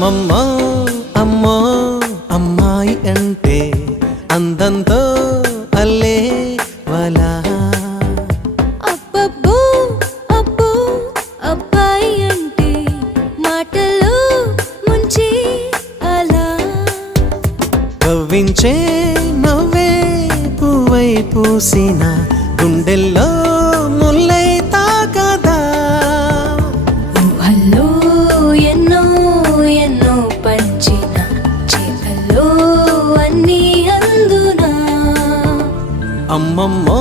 అమ్మమ్మో అమ్మో అమ్మాయి అంటే అందంతో అల్లే వాలా. అబ్బబ్బో అబ్బో అబ్బాయి అంటే మాటలు ముంచి అలా. కవ్వించే నవ్వే పువ్వై పూసిన గుండెల్లో ముల్లై తాకదా. ఊహల్లో ఎన్నో ఎన్నో పంచిన చేతల్లో అన్నీ అందునా. అమ్మమ్మో